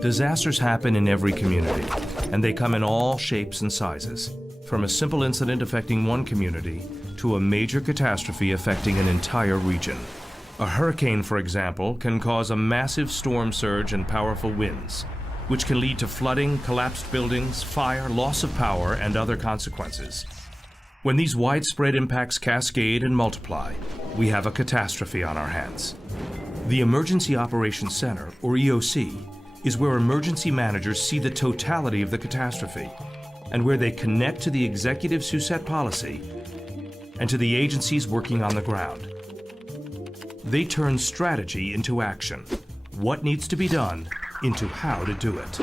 Disasters happen in every community, and they come in all shapes and sizes, from a simple incident affecting one community to a major catastrophe affecting an entire region. A hurricane, for example, can cause a massive storm surge and powerful winds, which can lead to flooding, collapsed buildings, fire, loss of power, and other consequences. When these widespread impacts cascade and multiply, we have a catastrophe on our hands. The Emergency Operations Center, or EOC, is where emergency managers see the totality of the catastrophe and where they connect to the executives who set policy and to the agencies working on the ground. They turn strategy into action, what needs to be done into how to do it.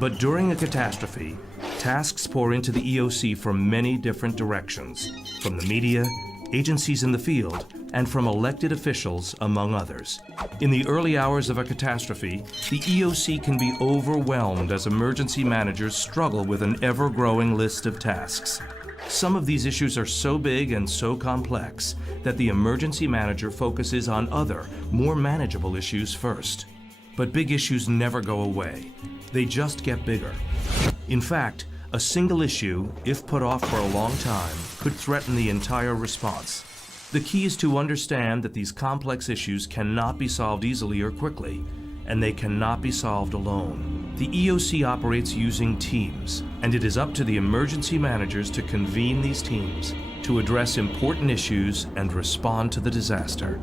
But during a catastrophe, tasks pour into the EOC from many different directions, from the media, agencies in the field, and from elected officials, among others. In the early hours of a catastrophe, the EOC can be overwhelmed as emergency managers struggle with an ever-growing list of tasks. Some of these issues are so big and so complex that the emergency manager focuses on other, more manageable issues first. But big issues never go away. They just get bigger. In fact, a single issue, if put off for a long time, could threaten the entire response. The key is to understand that these complex issues cannot be solved easily or quickly, and they cannot be solved alone. The EOC operates using teams, and it is up to the emergency managers to convene these teams to address important issues and respond to the disaster.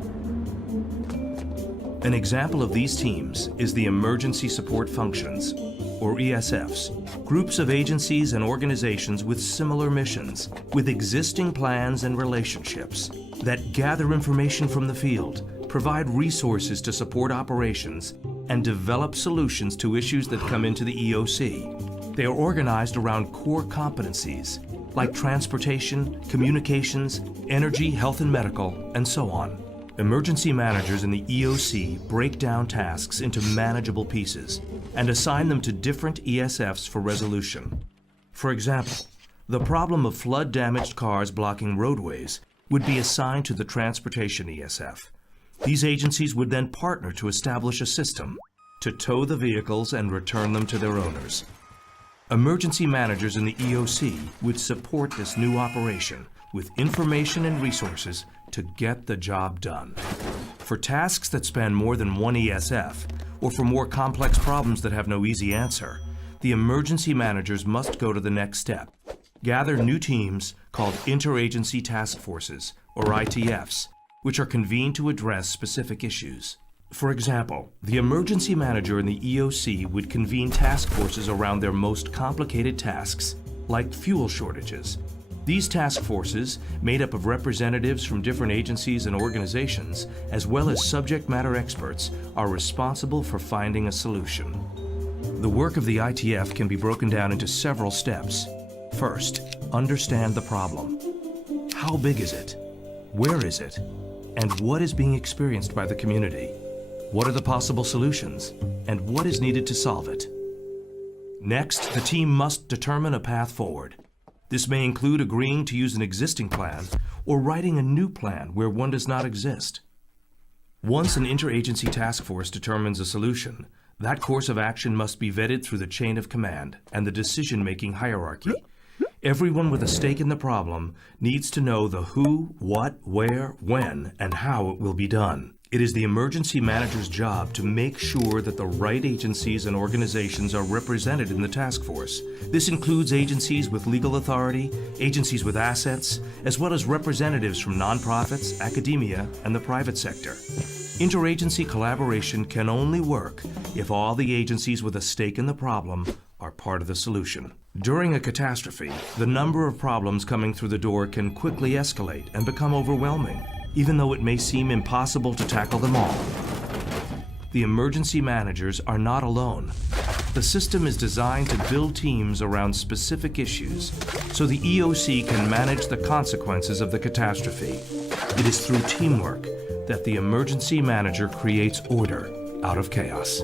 An example of these teams is the Emergency Support Functions, or ESFs, groups of agencies and organizations with similar missions, with existing plans and relationships that gather information from the field, provide resources to support operations, and develop solutions to issues that come into the EOC. They are organized around core competencies like transportation, communications, energy, health and medical, and so on. Emergency managers in the EOC break down tasks into manageable pieces and assign them to different ESFs for resolution. For example, the problem of flood-damaged cars blocking roadways would be assigned to the Transportation ESF. These agencies would then partner to establish a system to tow the vehicles and return them to their owners. Emergency managers in the EOC would support this new operation with information and resources to get the job done. For tasks that span more than one ESF, or for more complex problems that have no easy answer, the emergency managers must go to the next step. Gather new teams called Interagency Task Forces, or ITFs, which are convened to address specific issues. For example, the emergency manager in the EOC would convene task forces around their most complicated tasks, like fuel shortages. These task forces, made up of representatives from different agencies and organizations, as well as subject matter experts, are responsible for finding a solution. The work of the ITF can be broken down into several steps. First, understand the problem. How big is it? Where is it? And what is being experienced by the community? What are the possible solutions? And what is needed to solve it? Next, the team must determine a path forward. This may include agreeing to use an existing plan or writing a new plan where one does not exist. Once an interagency task force determines a solution, that course of action must be vetted through the chain of command and the decision-making hierarchy. Everyone with a stake in the problem needs to know the who, what, where, when, and how it will be done. It is the emergency manager's job to make sure that the right agencies and organizations are represented in the task force. This includes agencies with legal authority, agencies with assets, as well as representatives from nonprofits, academia, and the private sector. Interagency collaboration can only work if all the agencies with a stake in the problem are part of the solution. During a catastrophe, the number of problems coming through the door can quickly escalate and become overwhelming, even though it may seem impossible to tackle them all. The emergency managers are not alone. The system is designed to build teams around specific issues so the EOC can manage the consequences of the catastrophe. It is through teamwork that the emergency manager creates order out of chaos.